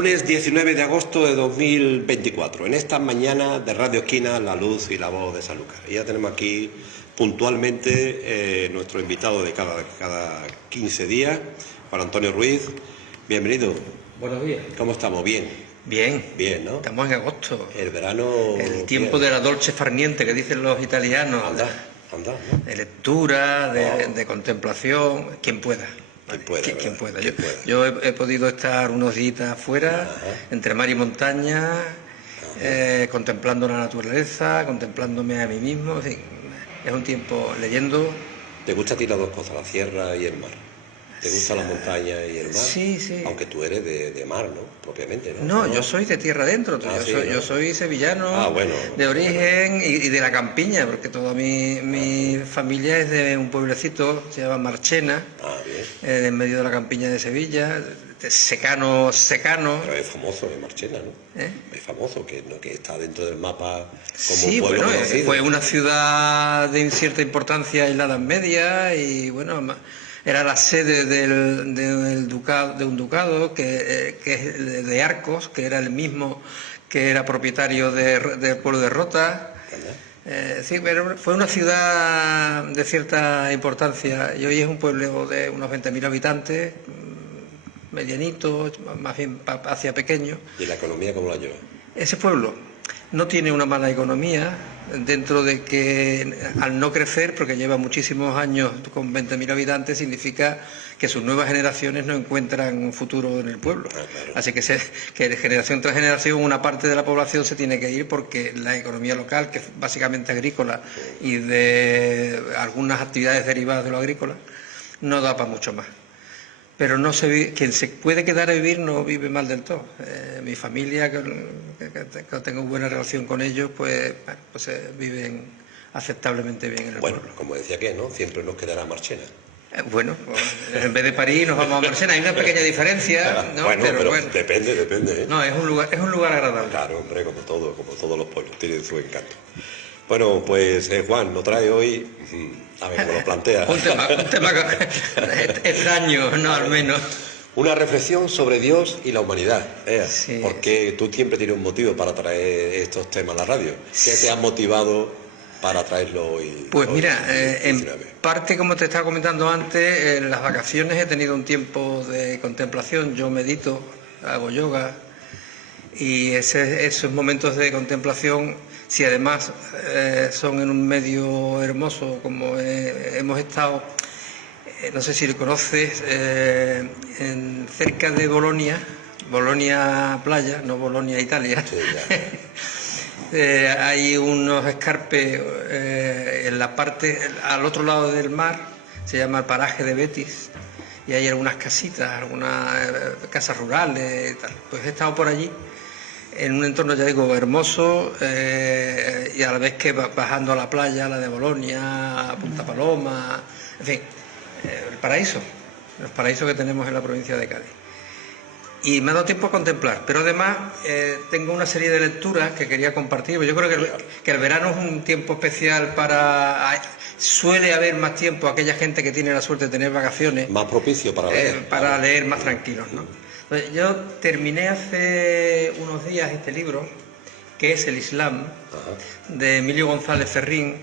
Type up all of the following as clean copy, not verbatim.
Lunes 19 de agosto de 2024, en esta mañana de Radio Esquina, la luz y la voz de Sanlúcar. Y ya tenemos aquí puntualmente nuestro invitado de cada 15 días, Juan Antonio Ruiz. Bienvenido. Buenos días. ¿Cómo estamos? Bien. Bien. Bien, ¿no? Estamos en agosto. El verano... El tiempo de la dolce far niente, que dicen los italianos. Anda, ¿no? De lectura, de contemplación, quien pueda. Quien pueda. Yo he podido estar unos días afuera, entre mar y montaña, contemplando la naturaleza, contemplándome a mí mismo. En fin, es un tiempo leyendo. ¿Te gusta a ti las dos cosas, la sierra y el mar? ¿Te gusta la montaña y el mar? Sí, sí. Aunque tú eres de mar, ¿no? Propiamente, ¿no? No, yo soy de tierra adentro. Yo soy sevillano, bueno, de origen y de la campiña, porque toda mi familia es de un pueblecito, se llama Marchena, en medio de la campiña de Sevilla, secano. Pero es famoso, es Marchena, ¿no? Es famoso, que está dentro del mapa como sí, pueblo bueno, conocido. fue una ciudad de cierta importancia en la Edad Media y, bueno, era la sede de un ducado que es de Arcos, que era el mismo que era propietario del pueblo de Rota. Sí, pero fue una ciudad de cierta importancia y hoy es un pueblo de unos 20.000 habitantes, medianito, más bien hacia pequeño. ¿Y la economía cómo la lleva? Ese pueblo no tiene una mala economía, dentro de que al no crecer, porque lleva muchísimos años con 20.000 habitantes, significa que sus nuevas generaciones no encuentran un futuro en el pueblo. Claro. Así que de generación tras generación una parte de la población se tiene que ir porque la economía local, que es básicamente agrícola y de algunas actividades derivadas de lo agrícola, no da para mucho más. Pero quien se puede quedar a vivir no vive mal del todo. Mi familia, que tengo buena relación con ellos, pues viven aceptablemente bien en el pueblo. Como decía que, ¿no? Siempre nos quedará Marchena. Bueno, pues, en vez de París nos vamos a Marchena. Hay una pequeña diferencia, ¿no? Pero depende, ¿eh? No, es un lugar agradable. Claro, hombre, como todos los pueblos, tienen su encanto. Bueno, pues Juan, nos trae hoy, a ver cómo lo plantea. un tema extraño, no al menos. Una reflexión sobre Dios y la humanidad. Sí. Porque tú siempre tienes un motivo para traer estos temas a la radio. ¿Qué te ha motivado para traerlo hoy? Pues mira, en parte, como te estaba comentando antes, en las vacaciones he tenido un tiempo de contemplación. Yo medito, hago yoga, y esos momentos de contemplación, si además son en un medio hermoso como hemos estado, no sé si lo conoces, cerca de Bolonia playa, no Bolonia Italia. Sí, hay unos escarpes en la parte al otro lado del mar, se llama el paraje de Betis, y hay algunas casitas, algunas casas rurales y tal. Pues he estado por allí en un entorno, ya digo, hermoso, y a la vez que bajando a la playa, la de Bolonia, Punta Paloma, en fin, el paraíso, los paraísos que tenemos en la provincia de Cádiz. Y me ha dado tiempo a contemplar, pero además tengo una serie de lecturas que quería compartir. Yo creo que el verano es un tiempo especial suele haber más tiempo aquella gente que tiene la suerte de tener vacaciones. Más propicio para leer. Para leer más tranquilos, ¿no? Entonces, yo terminé hace unos días este libro, que es El Islam, de Emilio González Ferrín,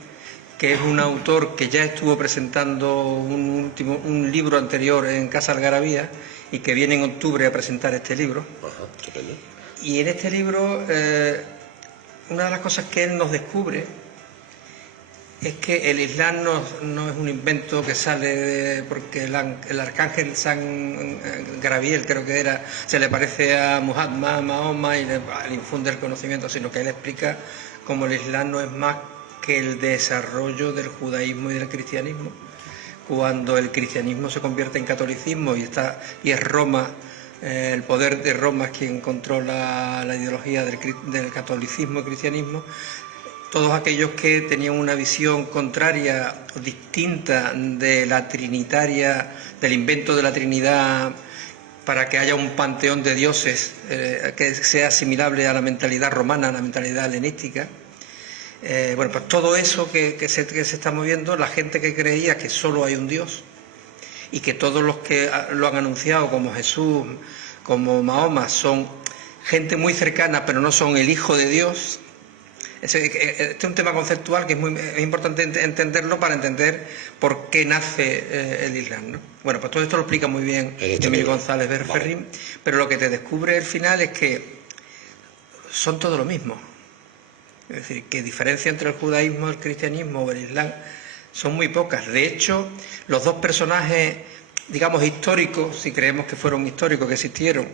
que es un autor que ya estuvo presentando un libro anterior en Casa Algarabía y que viene en octubre a presentar este libro. Y en este libro, una de las cosas que él nos descubre es que el Islam no es un invento que sale porque el arcángel San Gabriel, creo que era, se le parece a Muhammad, Mahoma, y le infunde el conocimiento, sino que él explica cómo el Islam no es más que el desarrollo del judaísmo y del cristianismo. Cuando el cristianismo se convierte en catolicismo y es Roma, el poder de Roma es quien controla la ideología del catolicismo y cristianismo, todos aquellos que tenían una visión contraria o distinta de la trinitaria, del invento de la Trinidad, para que haya un panteón de dioses que sea asimilable a la mentalidad romana, a la mentalidad helenística. Pues todo eso que se está moviendo, la gente que creía que solo hay un Dios y que todos los que lo han anunciado, como Jesús, como Mahoma, son gente muy cercana, pero no son el Hijo de Dios. Este es un tema conceptual que es importante entenderlo para entender por qué nace el Islam, ¿no? Bueno, pues todo esto lo explica muy bien Emilio González Ferrín, vale. Pero lo que te descubre al final es que son todo lo mismo. Es decir, que diferencia entre el judaísmo, el cristianismo o el Islam son muy pocas. De hecho, los dos personajes, digamos, históricos, si creemos que fueron históricos, que existieron,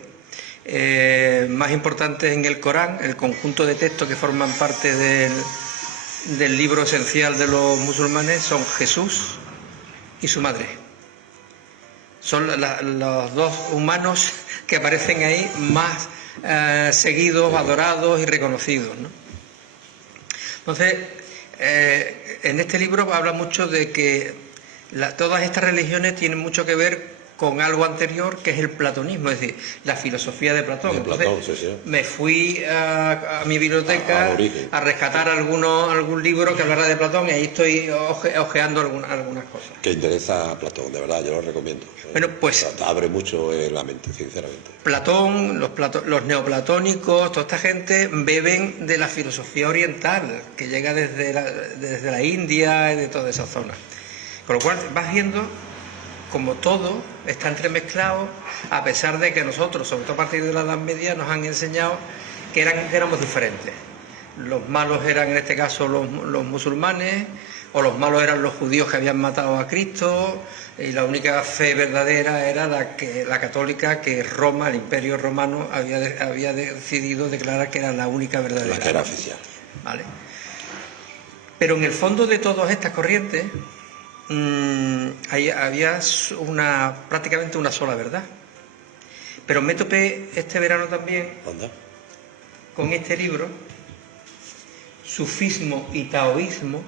más importantes en el Corán, el conjunto de textos que forman parte del libro esencial de los musulmanes, son Jesús y su madre. Son los dos humanos que aparecen ahí más seguidos, adorados y reconocidos, ¿no? Entonces, en este libro habla mucho de que todas estas religiones tienen mucho que ver con algo anterior, que es el platonismo, es decir, la filosofía de Platón. Entonces, sí. Me fui a mi biblioteca a rescatar algún libro que hablara de Platón, y ahí estoy ojeando algunas cosas. Que interesa a Platón, de verdad, yo lo recomiendo. Bueno, pues abre mucho la mente, sinceramente. Platón, los neoplatónicos, toda esta gente beben de la filosofía oriental, que llega desde la India y de toda esa zona. Con lo cual vas viendo como todo está entremezclado, a pesar de que nosotros, sobre todo a partir de la Edad Media, nos han enseñado que éramos diferentes. Los malos eran, en este caso, los musulmanes, o los malos eran los judíos que habían matado a Cristo, y la única fe verdadera era la católica, que Roma, el Imperio Romano, había decidido declarar que era la única verdadera. La que era oficial. ¿Vale? Pero en el fondo de todas estas corrientes había prácticamente una sola verdad. Pero me topé este verano también con este libro, Sufismo y Taoísmo,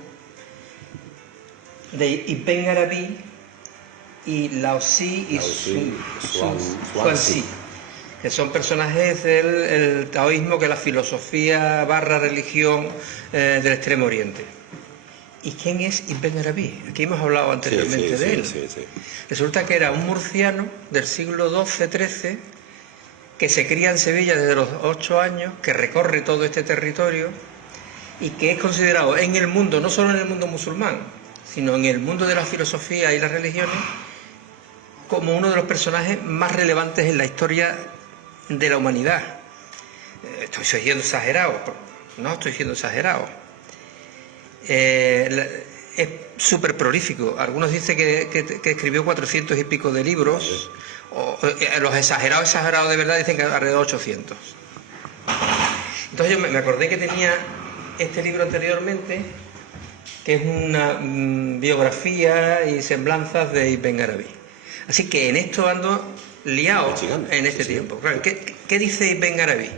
de Ibn Arabi y Laozi y Zhuangzi, que son personajes del taoísmo, que es la filosofía / religión del Extremo Oriente. ¿Y quién es Ibn Arabi? Aquí hemos hablado anteriormente de él. Sí. Resulta que era un murciano del siglo XII-XIII que se cría en Sevilla desde los 8 años, que recorre todo este territorio y que es considerado en el mundo, no solo en el mundo musulmán, sino en el mundo de la filosofía y las religiones, como uno de los personajes más relevantes en la historia de la humanidad. Estoy siendo exagerado, no estoy siendo exagerado. Es súper prolífico. Algunos dicen que escribió 400 y pico de libros. Los exagerados de verdad dicen que alrededor de 800. Entonces yo me acordé que tenía este libro anteriormente, que es una biografía y semblanzas de Ibn Arabi. Así que en esto ando liado en este tiempo. Claro, ¿qué dice Ibn Arabi?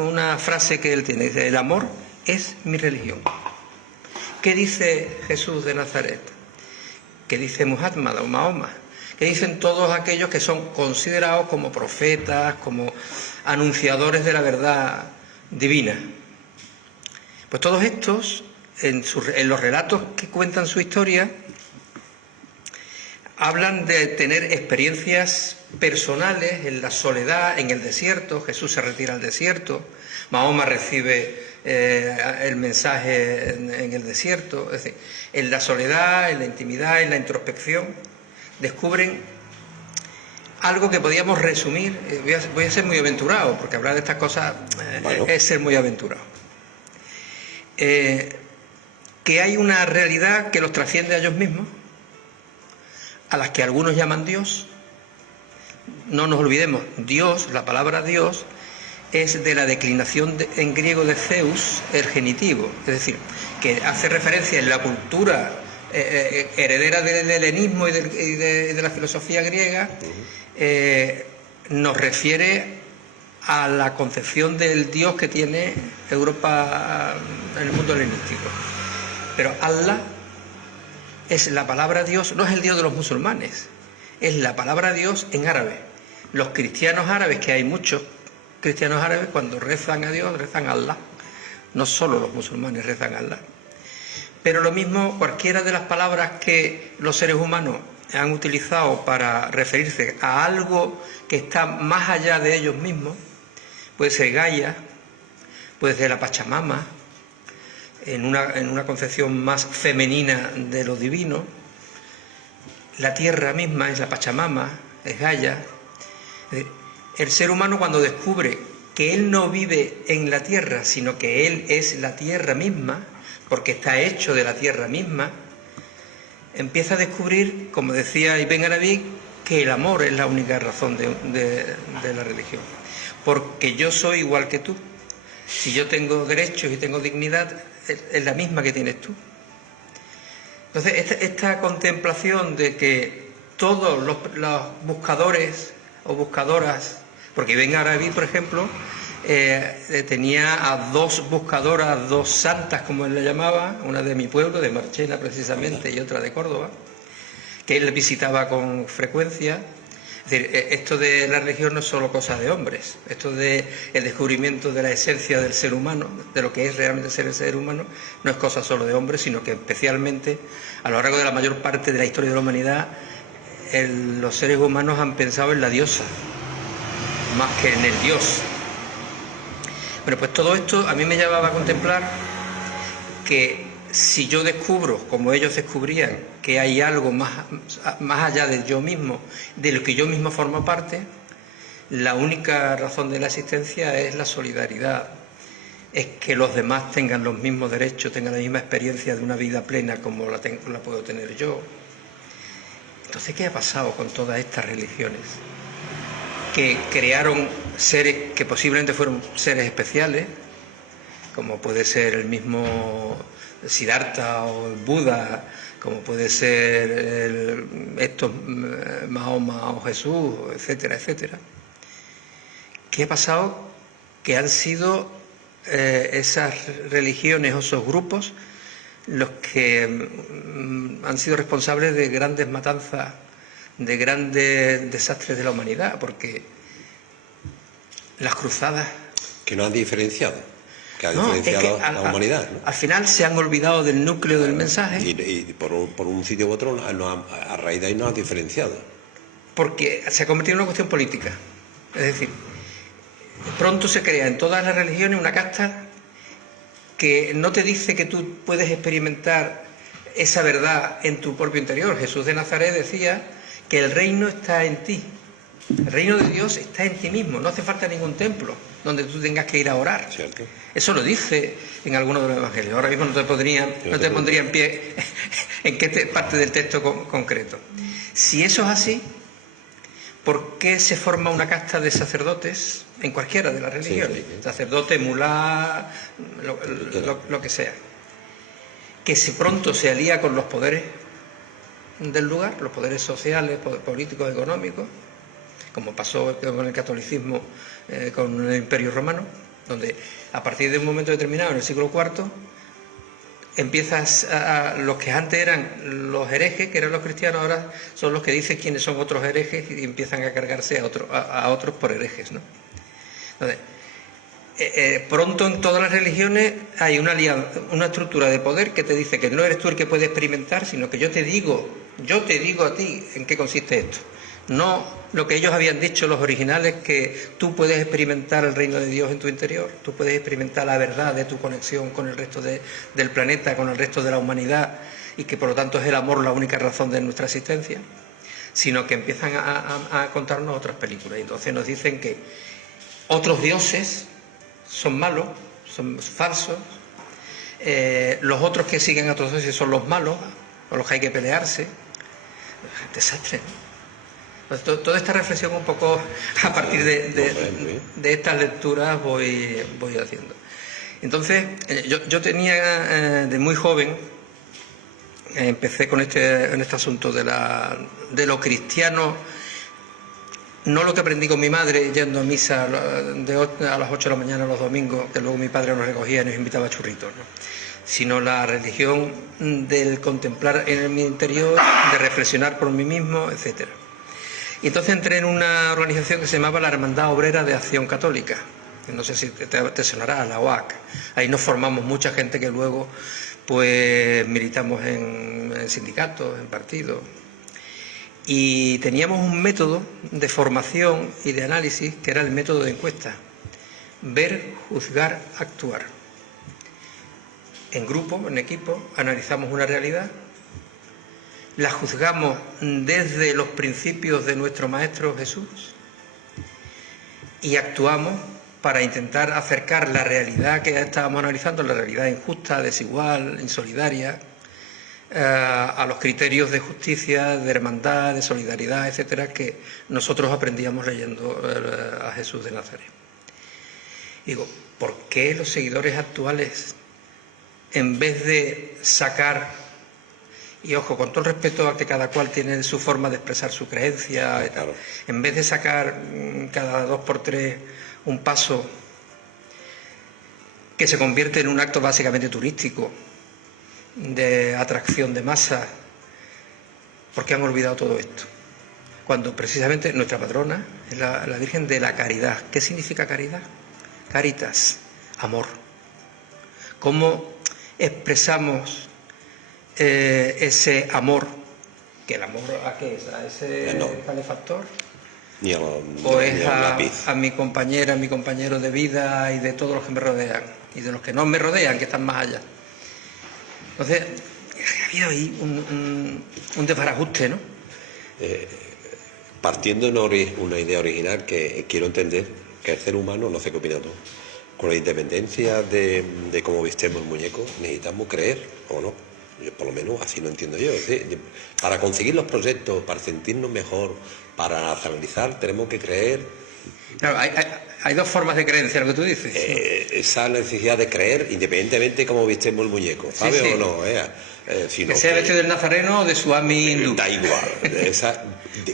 Una frase que él tiene, dice: el amor es mi religión. ¿Qué dice Jesús de Nazaret? ¿Qué dice Muhammad o Mahoma? ¿Qué dicen todos aquellos que son considerados como profetas, como anunciadores de la verdad divina? Pues todos estos, en los relatos que cuentan su historia, hablan de tener experiencias personales en la soledad, en el desierto. Jesús se retira al desierto, Mahoma recibe el mensaje en el desierto. Es decir, en la soledad, en la intimidad, en la introspección, descubren algo que podíamos resumir. Voy a ser muy aventurado, porque hablar de estas cosas es ser muy aventurado. Que hay una realidad que los trasciende a ellos mismos, a las que algunos llaman Dios. No nos olvidemos, Dios, la palabra Dios, es de la declinación en griego de Zeus, el genitivo, es decir, que hace referencia en la cultura heredera del helenismo y de la filosofía griega, nos refiere a la concepción del Dios que tiene Europa en el mundo helenístico. Pero Allah es la palabra Dios, no es el Dios de los musulmanes, es la palabra Dios en árabe. Los cristianos árabes, que hay muchos cristianos árabes, cuando rezan a Dios, rezan a Allah. No solo los musulmanes rezan a Allah. Pero lo mismo, cualquiera de las palabras que los seres humanos han utilizado para referirse a algo que está más allá de ellos mismos, puede ser Gaia, puede ser la Pachamama, en una concepción más femenina de lo divino. La tierra misma es la Pachamama, es Gaia. Es decir, el ser humano, cuando descubre que él no vive en la tierra, sino que él es la tierra misma, porque está hecho de la tierra misma, empieza a descubrir, como decía Ibn Arabi, que el amor es la única razón de la religión. Porque yo soy igual que tú. Si yo tengo derechos y tengo dignidad, es la misma que tienes tú. Entonces, esta contemplación de que todos los buscadores o buscadoras, porque Ibn Arabi, por ejemplo, tenía a dos buscadoras, dos santas, como él le llamaba, una de mi pueblo, de Marchena precisamente, y otra de Córdoba, que él visitaba con frecuencia. Es decir, esto de la religión no es solo cosa de hombres, esto de el descubrimiento de la esencia del ser humano, de lo que es realmente ser el ser humano, no es cosa solo de hombres, sino que especialmente a lo largo de la mayor parte de la historia de la humanidad, los seres humanos han pensado en la diosa, más que en el Dios. Bueno, pues todo esto a mí me llevaba a contemplar que si yo descubro, como ellos descubrían, que hay algo más allá de yo mismo, de lo que yo mismo formo parte, la única razón de la existencia es la solidaridad, es que los demás tengan los mismos derechos, tengan la misma experiencia de una vida plena como la puedo tener yo. Entonces, ¿qué ha pasado con todas estas religiones? Que crearon seres que posiblemente fueron seres especiales, como puede ser el mismo Siddhartha o el Buda, como puede ser Mahoma o Jesús, etcétera, etcétera. ¿Qué ha pasado? Que han sido esas religiones o esos grupos los que han sido responsables de grandes matanzas, de grandes desastres de la humanidad, porque las cruzadas... Que no han diferenciado, que ha No, diferenciado es que la humanidad, ¿no? Al final se han olvidado del núcleo del mensaje. Y por un sitio u otro, a raíz de ahí no han diferenciado. Porque se ha convertido en una cuestión política. Es decir, pronto se crea en todas las religiones una casta que no te dice que tú puedes experimentar esa verdad en tu propio interior. Jesús de Nazaret decía que el reino está en ti. El reino de Dios está en ti mismo. No hace falta ningún templo donde tú tengas que ir a orar. ¿Cierto? Eso lo dice en algunos de los evangelios. Ahora mismo no te pondría en pie en qué parte del texto concreto. Si eso es así, ¿por qué se forma una casta de sacerdotes en cualquiera de las religiones? Sí. Sacerdote, mulá, lo que sea. Que pronto se alía con los poderes del lugar, los poderes sociales, políticos, económicos, como pasó con el catolicismo, con el Imperio Romano, donde a partir de un momento determinado, en el siglo IV, empiezas los que antes eran los herejes, que eran los cristianos, ahora son los que dicen quiénes son otros herejes y empiezan a cargarse a otros por herejes, ¿no? Entonces, pronto en todas las religiones hay una estructura de poder que te dice que no eres tú el que puede experimentar, sino que yo te digo a ti en qué consiste esto. No lo que ellos habían dicho los originales, que tú puedes experimentar el reino de Dios en tu interior, tú puedes experimentar la verdad de tu conexión con el resto del planeta, con el resto de la humanidad, y que por lo tanto es el amor la única razón de nuestra existencia, sino que empiezan a contarnos otras películas. Y entonces nos dicen que otros dioses son malos, son falsos, los otros que siguen a otros dioses son los malos, con los que hay que pelearse. Desastre, ¿no? Pues toda esta reflexión un poco a partir de estas lecturas voy haciendo. Entonces, yo tenía de muy joven, empecé con este asunto de lo cristiano, no lo que aprendí con mi madre yendo a misa a las 8 de la mañana los domingos, que luego mi padre nos recogía y nos invitaba a churritos, ¿no? Sino la religión del contemplar en mi interior, de reflexionar por mí mismo, etcétera. Y entonces entré en una organización que se llamaba la Hermandad Obrera de Acción Católica. No sé si te sonará, la OAC. Ahí nos formamos mucha gente que luego pues militamos en sindicatos, en partidos. Y teníamos un método de formación y de análisis que era el método de encuesta. ver, juzgar, actuar. En grupo, en equipo, analizamos una realidad, la juzgamos desde los principios de nuestro Maestro Jesús y actuamos para intentar acercar la realidad que estábamos analizando, la realidad injusta, desigual, insolidaria, a los criterios de justicia, de hermandad, de solidaridad, etcétera, que nosotros aprendíamos leyendo a Jesús de Nazaret. Digo, ¿por qué los seguidores actuales, en vez de sacar, y ojo, con todo el respeto a que cada cual tiene su forma de expresar su creencia, y tal, en vez de sacar cada 2 por 3 un paso que se convierte en un acto básicamente turístico, de atracción de masa, ¿por qué han olvidado todo esto? Cuando precisamente nuestra patrona es la Virgen de la Caridad. ¿Qué significa caridad? Caritas, amor. ¿Cómo expresamos ese amor? ¿Que el amor a qué es? ¿A ese calefactor? Ni ¿O es a mi compañera, a mi compañero de vida y de todos los que me rodean? Y de los que no me rodean, que están más allá. Entonces, había ahí un desbarajuste, ¿no? Partiendo de una idea original que quiero entender, que el ser humano, no sé qué opinas tú, con la independencia de cómo vistemos el muñeco, necesitamos creer, ¿o no? Yo, por lo menos así lo entiendo yo. ¿Sí? Para conseguir los proyectos, para sentirnos mejor, para analizar, tenemos que creer. Claro, hay 2 formas de creencia, lo que tú dices. Esa necesidad de creer, independientemente de cómo vistemos el muñeco, ¿sabes? Sí, sí. O no, que sea vestido del nazareno o de Swami hindú. Da igual.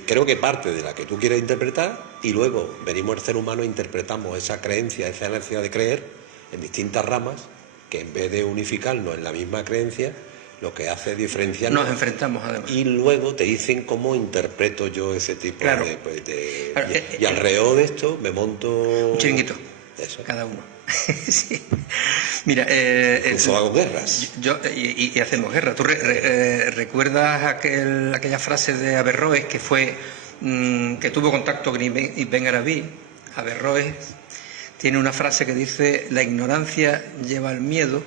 Creo que parte de la que tú quieres interpretar, y luego venimos el ser humano e interpretamos esa creencia, esa necesidad de creer en distintas ramas, que en vez de unificarnos en la misma creencia, lo que hace es diferenciarnos. Nos enfrentamos, además. Y luego te dicen cómo interpreto yo ese tipo claro. Claro, y alrededor de esto me monto... un chiringuito. Eso. Cada uno. Sí. Mira, incluso hago guerras. Y hacemos guerra. ¿Tú recuerdas aquella frase de Averroes que fue que tuvo contacto con Ibn Arabi? Averroes tiene una frase que dice: la ignorancia lleva al miedo,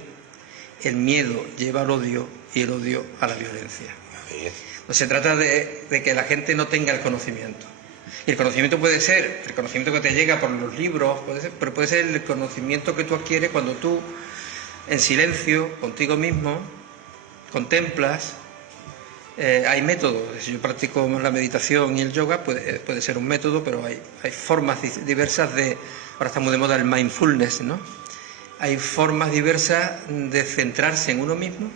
el miedo lleva al odio y el odio a la violencia. Pues se trata de que la gente no tenga el conocimiento. Y el conocimiento puede ser el conocimiento que te llega por los libros, pero puede ser el conocimiento que tú adquieres cuando tú, en silencio, contigo mismo, contemplas. Hay métodos. Si yo practico la meditación y el yoga, puede ser un método, pero hay formas diversas de... Ahora está muy de moda el mindfulness, ¿no? Hay formas diversas de centrarse en uno mismo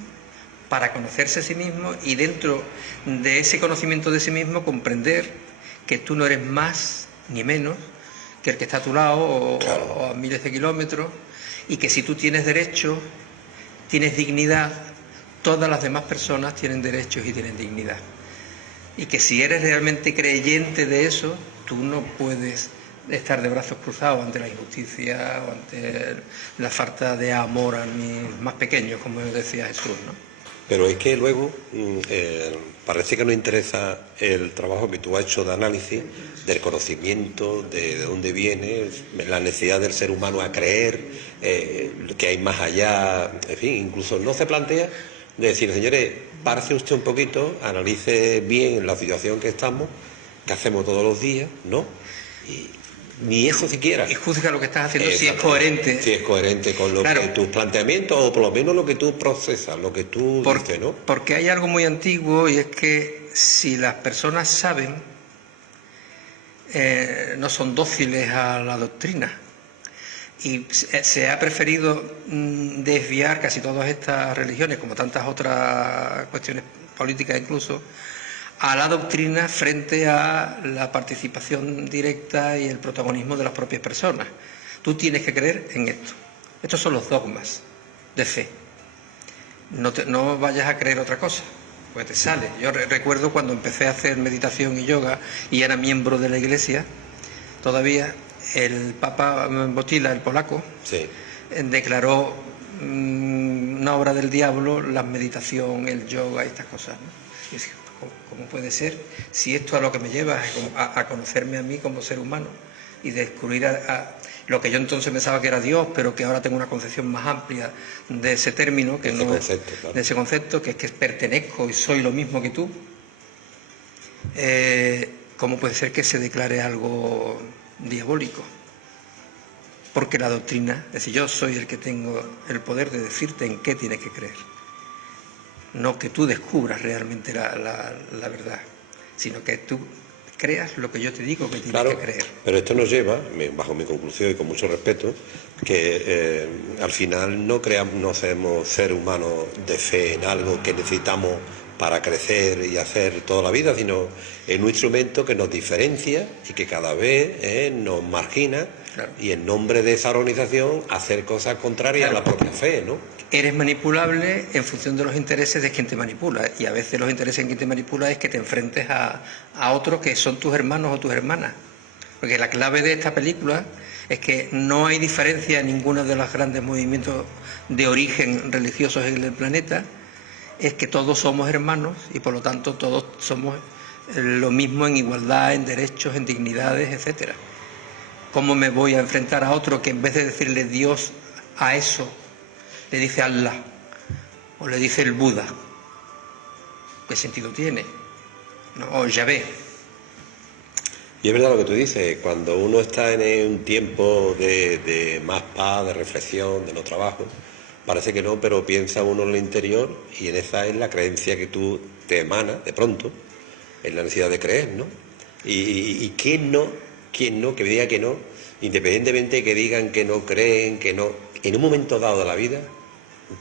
para conocerse a sí mismo, y dentro de ese conocimiento de sí mismo comprender que tú no eres más ni menos que el que está a tu lado o a miles de kilómetros, y que si tú tienes derechos, tienes dignidad, todas las demás personas tienen derechos y tienen dignidad. Y que si eres realmente creyente de eso, tú no puedes estar de brazos cruzados ante la injusticia o ante la falta de amor a mis más pequeños, como decía Jesús, ¿no? Pero es que luego parece que nos interesa el trabajo que tú has hecho de análisis del conocimiento, de dónde viene, la necesidad del ser humano a creer, que hay más allá, en fin, incluso no se plantea de decir, señores, párese usted un poquito, analice bien la situación que estamos, que hacemos todos los días, ¿no? Y ni eso siquiera. Y juzga lo que estás haciendo si es coherente. Si es coherente con lo que tus planteamientos, o por lo menos lo que tú procesas, lo que tú dices, ¿no? Porque hay algo muy antiguo, y es que si las personas saben, no son dóciles a la doctrina. Y se ha preferido desviar casi todas estas religiones, como tantas otras cuestiones políticas incluso, a la doctrina frente a la participación directa y el protagonismo de las propias personas. Tú tienes que creer en esto. Estos son los dogmas de fe. No vayas a creer otra cosa, pues te sale. Yo recuerdo cuando empecé a hacer meditación y yoga y era miembro de la iglesia, todavía el Papa Botila, el polaco, sí, declaró una obra del diablo la meditación, el yoga y estas cosas, ¿no? Y decía, ¿cómo puede ser si esto a lo que me lleva a conocerme a mí como ser humano y descubrir lo que yo entonces pensaba que era Dios, pero que ahora tengo una concepción más amplia de ese término, que Ese no, concepto, claro. de ese concepto, que es que pertenezco y soy lo mismo que tú, ¿cómo puede ser que se declare algo diabólico? Porque la doctrina, es decir, yo soy el que tengo el poder de decirte en qué tienes que creer. No que tú descubras realmente la verdad, sino que tú creas lo que yo te digo que tienes Claro, que creer. pero esto nos lleva, bajo mi conclusión y con mucho respeto, que al final no seamos seres humanos de fe en algo que necesitamos para crecer y hacer toda la vida, sino en un instrumento que nos diferencia y que cada vez nos margina, Claro. y en nombre de esa organización hacer cosas contrarias a la propia fe, ¿no? Eres manipulable en función de los intereses de quien te manipula, y a veces los intereses en quien te manipula es que te enfrentes a otros que son tus hermanos o tus hermanas. Porque la clave de esta película es que no hay diferencia en ninguno de los grandes movimientos de origen religiosos en el planeta, es que todos somos hermanos y por lo tanto todos somos lo mismo en igualdad, en derechos, en dignidades, etcétera. ¿Cómo me voy a enfrentar a otro que en vez de decirle Dios a eso, le dice Allah o le dice el Buda? ¿Qué sentido tiene? ¿No? O Yahvé. Y es verdad lo que tú dices, cuando uno está en un tiempo de más paz, de reflexión, de no trabajo, parece que no, pero piensa uno en el interior, y en esa es la creencia que tú te emana de pronto, en la necesidad de creer, ¿no? Y quién no, que me diga que no, independientemente de que digan que no creen, que no, en un momento dado de la vida,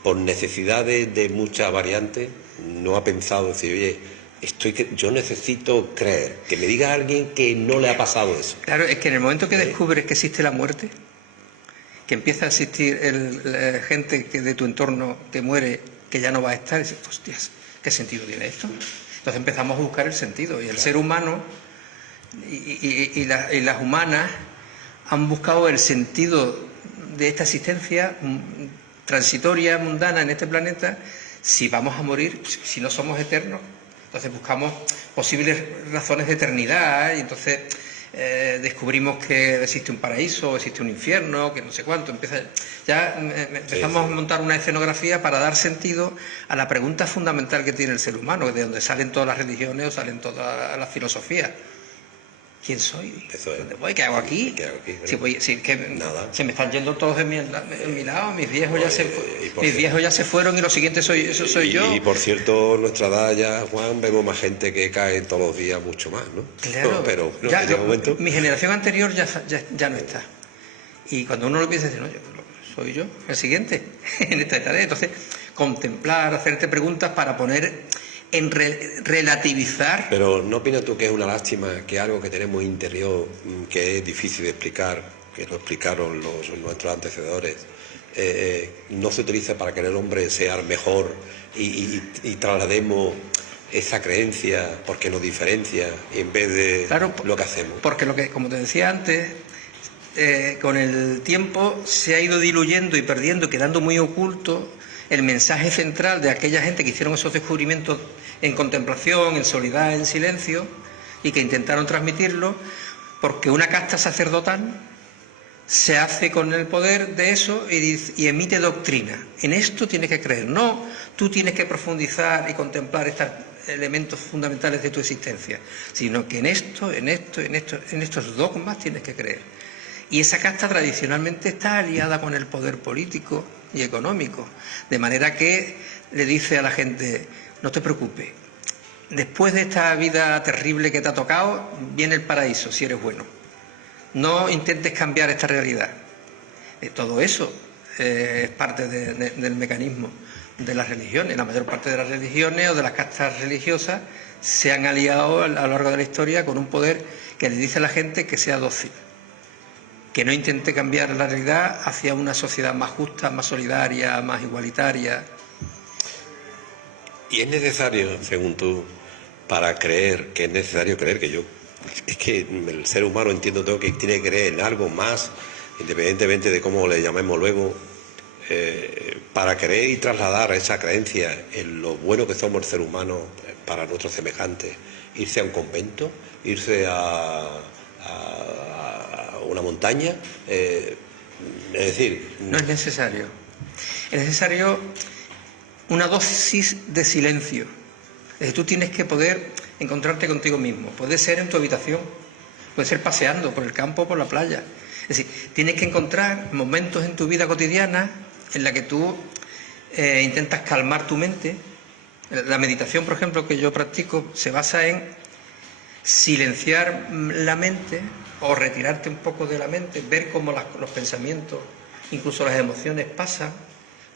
por necesidades de muchas variantes, no ha pensado decir, oye, yo necesito creer, que me diga alguien que no le ha pasado eso. Claro, es que en el momento que descubres que existe la muerte, que empieza a existir gente de tu entorno que muere, que ya no va a estar, y dices, hostias, ¿qué sentido tiene esto? Entonces empezamos a buscar el sentido, y el ser humano y las humanas han buscado el sentido de esta existencia transitoria, mundana en este planeta, si vamos a morir, si no somos eternos. Entonces buscamos posibles razones de eternidad, y entonces descubrimos que existe un paraíso, existe un infierno, que no sé cuánto. Empezamos a montar una escenografía para dar sentido a la pregunta fundamental que tiene el ser humano, de donde salen todas las religiones o salen todas las filosofías. ¿Quién soy? Eso es. ¿Dónde voy? ¿Qué hago aquí? ¿Qué hago aquí? Nada. Se me están yendo todos en mi lado, mis viejos ya se fueron y los siguientes soy yo. Y por cierto, nuestra edad ya, Juan, vemos más gente que cae todos los días mucho más, ¿no? Claro, pero en un momento... mi generación anterior ya no está. Y cuando uno lo piensa, dice, no, soy yo, el siguiente, en esta tarea. Entonces, contemplar, hacerte preguntas para poner en relativizar. Pero ¿no opinas tú que es una lástima que algo que tenemos interior, que es difícil de explicar, que lo explicaron nuestros antecesores, no se utiliza para que el hombre sea mejor y traslademos esa creencia porque nos diferencia en vez de lo que hacemos? Porque como te decía antes, con el tiempo se ha ido diluyendo y perdiendo, quedando muy oculto el mensaje central de aquella gente que hicieron esos descubrimientos en contemplación, en soledad, en silencio, y que intentaron transmitirlo, porque una casta sacerdotal se hace con el poder de eso y emite doctrina. En esto tienes que creer, no tú tienes que profundizar y contemplar estos elementos fundamentales de tu existencia, sino que en estos dogmas tienes que creer. Y esa casta tradicionalmente está aliada con el poder político y económico, de manera que le dice a la gente, no te preocupes, después de esta vida terrible que te ha tocado, viene el paraíso si eres bueno. No intentes cambiar esta realidad. Todo eso es parte del mecanismo de las religiones. La mayor parte de las religiones o de las castas religiosas se han aliado a lo largo de la historia con un poder que le dice a la gente que sea dócil, que no intente cambiar la realidad hacia una sociedad más justa, más solidaria, más igualitaria. Y es necesario, según tú, para creer, que es necesario creer, que yo... Es que el ser humano, entiendo todo, que tiene que creer en algo más, independientemente de cómo le llamemos luego, para creer y trasladar esa creencia en lo bueno que somos el ser humano para nuestros semejantes. Irse a un convento, irse a una montaña. Es decir... No es necesario. Es necesario una dosis de silencio. Es decir, tú tienes que poder encontrarte contigo mismo. Puede ser en tu habitación, puede ser paseando por el campo o por la playa. Es decir, tienes que encontrar momentos en tu vida cotidiana en la que tú intentas calmar tu mente. La meditación, por ejemplo, que yo practico, se basa en silenciar la mente o retirarte un poco de la mente, ver cómo los pensamientos, incluso las emociones pasan,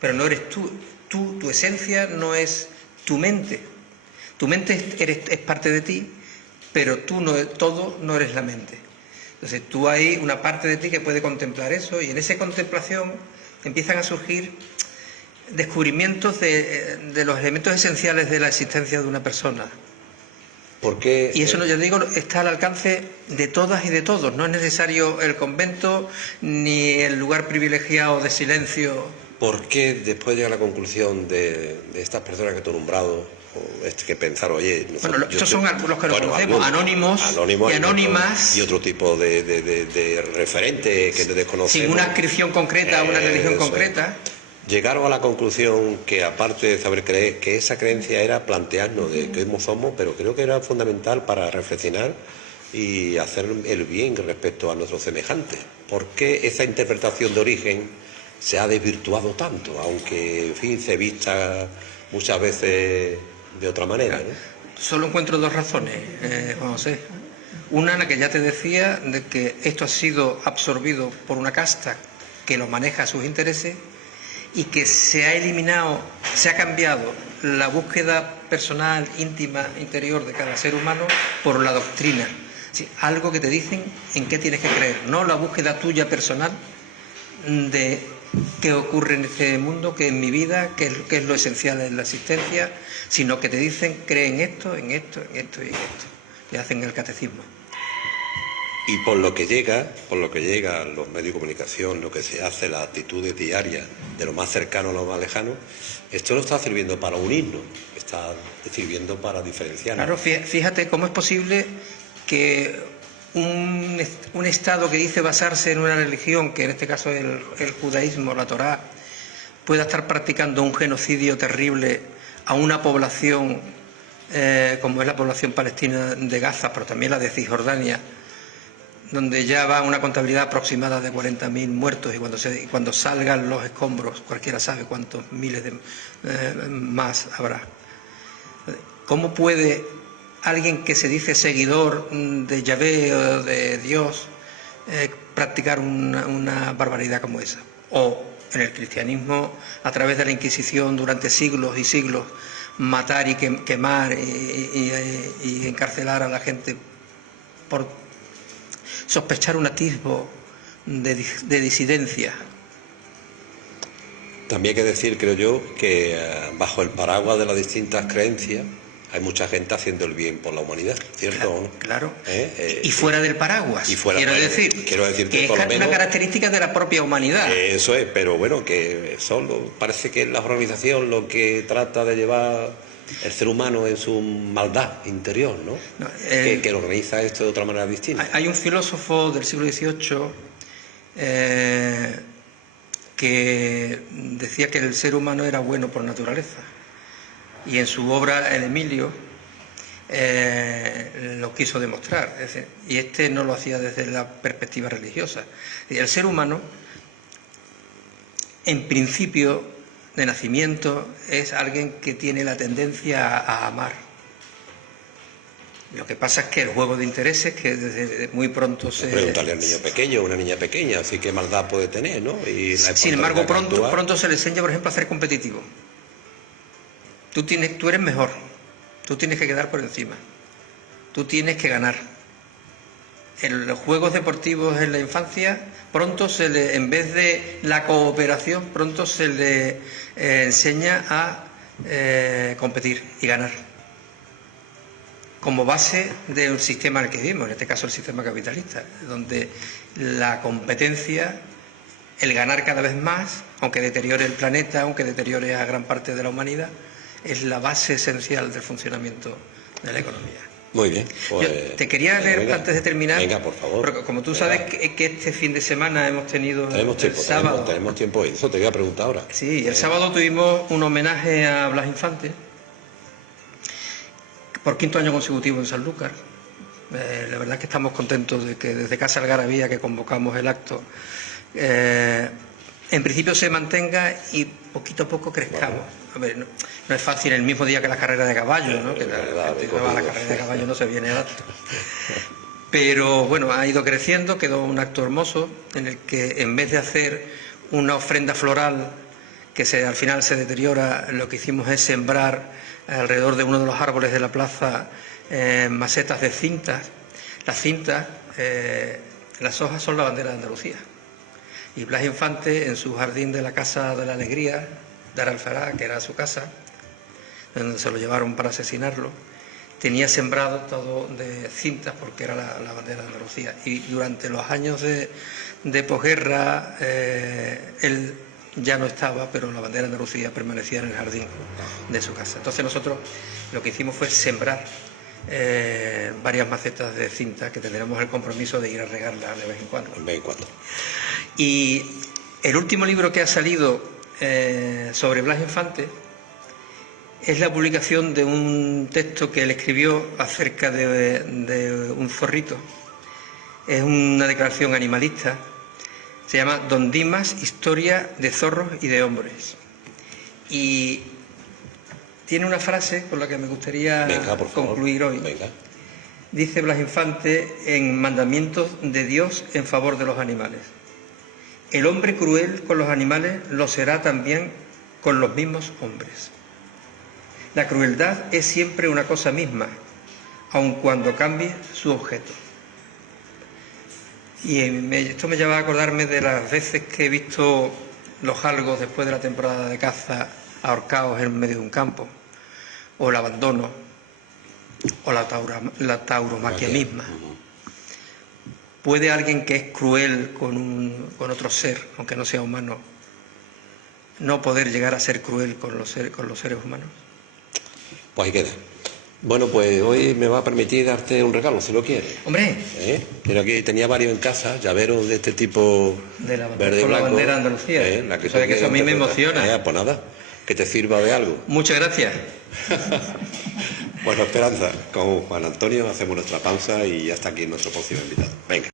pero no eres tú. Tu esencia no es tu mente. Tu mente es parte de ti, pero tú no eres la mente. Entonces tú hay una parte de ti que puede contemplar eso, y en esa contemplación empiezan a surgir descubrimientos de los elementos esenciales de la existencia de una persona. Porque, y eso, ya digo, está al alcance de todas y de todos. No es necesario el convento ni el lugar privilegiado de silencio. ¿Por qué después llega a la conclusión de estas personas que tú has nombrado, que pensar, oye... Bueno, estos son los que nos conocemos, anónimos y anónimas. Y otro tipo de referente que te desconocemos. Sin una adscripción concreta a una religión concreta. Llegaron a la conclusión que, aparte de saber creer, que esa creencia era plantearnos de cómo somos, pero creo que era fundamental para reflexionar y hacer el bien respecto a nuestros semejantes. ¿Por qué esa interpretación de origen se ha desvirtuado tanto, aunque, en fin, se vista muchas veces de otra manera, ¿no? Solo encuentro dos razones, Juan José. Una, en la que ya te decía, de que esto ha sido absorbido por una casta que lo maneja a sus intereses, y que se ha eliminado, se ha cambiado la búsqueda personal, íntima, interior de cada ser humano por la doctrina. Sí, algo que te dicen en qué tienes que creer, no la búsqueda tuya personal de qué ocurre en este mundo, qué es mi vida, qué es lo esencial en la existencia, sino que te dicen cree en esto, en esto, en esto y en esto. Y hacen el catecismo. Y por lo que llega a los medios de comunicación, lo que se hace, las actitudes diarias, de lo más cercano a lo más lejano, esto no está sirviendo para unirnos, está sirviendo para diferenciarnos. Claro, fíjate cómo es posible que un Estado que dice basarse en una religión, que en este caso es el judaísmo, la Torá, pueda estar practicando un genocidio terrible a una población como es la población palestina de Gaza, pero también la de Cisjordania, donde ya va una contabilidad aproximada de 40.000 muertos, y cuando salgan los escombros, cualquiera sabe cuántos miles de más habrá. ¿Cómo puede alguien que se dice seguidor de Yahvé o de Dios practicar una barbaridad como esa? O en el cristianismo, a través de la Inquisición, durante siglos y siglos, matar y quemar y encarcelar a la gente por sospechar un atisbo de disidencia. También hay que decir, creo yo, que bajo el paraguas de las distintas creencias hay mucha gente haciendo el bien por la humanidad, ¿cierto? Claro, ¿no? claro. Y fuera del paraguas. Quiero decir que es una característica de la propia humanidad. Eso es, pero bueno, que parece que es la organización lo que trata de llevar el ser humano en su maldad interior, ¿no? Que organiza esto de otra manera distinta. Hay un filósofo del siglo XVIII que decía que el ser humano era bueno por naturaleza, y en su obra El Emilio lo quiso demostrar, y no lo hacía desde la perspectiva religiosa. El ser humano, en principio de nacimiento, es alguien que tiene la tendencia a amar. Lo que pasa es que el juego de intereses, que desde muy pronto se... Preguntarle al niño pequeño, una niña pequeña, así que maldad puede tener, ¿no? Sin embargo, pronto se le enseña, por ejemplo, a ser competitivo. Tú eres mejor, tú tienes que quedar por encima, tú tienes que ganar. En los juegos deportivos en la infancia, pronto en vez de la cooperación, pronto se le enseña a competir y ganar, como base del sistema en el que vivimos, en este caso el sistema capitalista, donde la competencia, el ganar cada vez más, aunque deteriore el planeta, aunque deteriore a gran parte de la humanidad, es la base esencial del funcionamiento de la economía. Muy bien. Pues, Yo te quería leer venga. antes de terminar. Venga, por favor. Porque como tú Venga. sabes que este fin de semana hemos tenido Tenemos tiempo, el sábado. tenemos tiempo. Eso te voy a preguntar ahora. Sí, el sábado tuvimos un homenaje a Blas Infante por 5.º año consecutivo en Sanlúcar. La verdad es que estamos contentos de que desde Casa Algarabía, que convocamos el acto, en principio se mantenga y poquito a poco crezcamos. A ver, no es fácil el mismo día que la carrera de caballo, ¿no? Que la gente que va a la carrera de caballo no se viene al acto. Pero bueno, ha ido creciendo, quedó un acto hermoso en el que en vez de hacer una ofrenda floral que al final se deteriora, lo que hicimos es sembrar alrededor de uno de los árboles de la plaza macetas de cintas. Las cintas, las hojas son la bandera de Andalucía. Y Blas Infante, en su jardín de la Casa de la Alegría, de Alfará, que era su casa, donde se lo llevaron para asesinarlo, tenía sembrado todo de cintas porque era la bandera de Andalucía. Y durante los años de posguerra, él ya no estaba, pero la bandera de Andalucía permanecía en el jardín de su casa. Entonces nosotros lo que hicimos fue sembrar varias macetas de cinta que tendremos el compromiso de ir a regarlas de vez en cuando. De vez en cuando. Y el último libro que ha salido sobre Blas Infante es la publicación de un texto que él escribió acerca de un zorrito. Es una declaración animalista. Se llama Don Dimas, historia de zorros y de hombres. Y tiene una frase con la que me gustaría concluir hoy. Venga. Dice Blas Infante en Mandamientos de Dios en favor de los animales: el hombre cruel con los animales lo será también con los mismos hombres. La crueldad es siempre una cosa misma, aun cuando cambie su objeto. Y esto me lleva a acordarme de las veces que he visto los galgos después de la temporada de caza ahorcados en medio de un campo, o el abandono, o la tauromaquia misma. ¿Puede alguien que es cruel con otro ser, aunque no sea humano, no poder llegar a ser cruel con los seres humanos? Pues ahí queda. Bueno, pues hoy me va a permitir darte un regalo, si lo quieres. ¡Hombre! Pero aquí tenía varios en casa, llaveros de este tipo verde y con blanco. La bandera de Andalucía. La que que eso a mí me emociona. Pues nada, que te sirva de algo. Muchas gracias. Bueno, Esperanza, con Juan Antonio hacemos nuestra pausa y ya está aquí nuestro próximo invitado. Venga.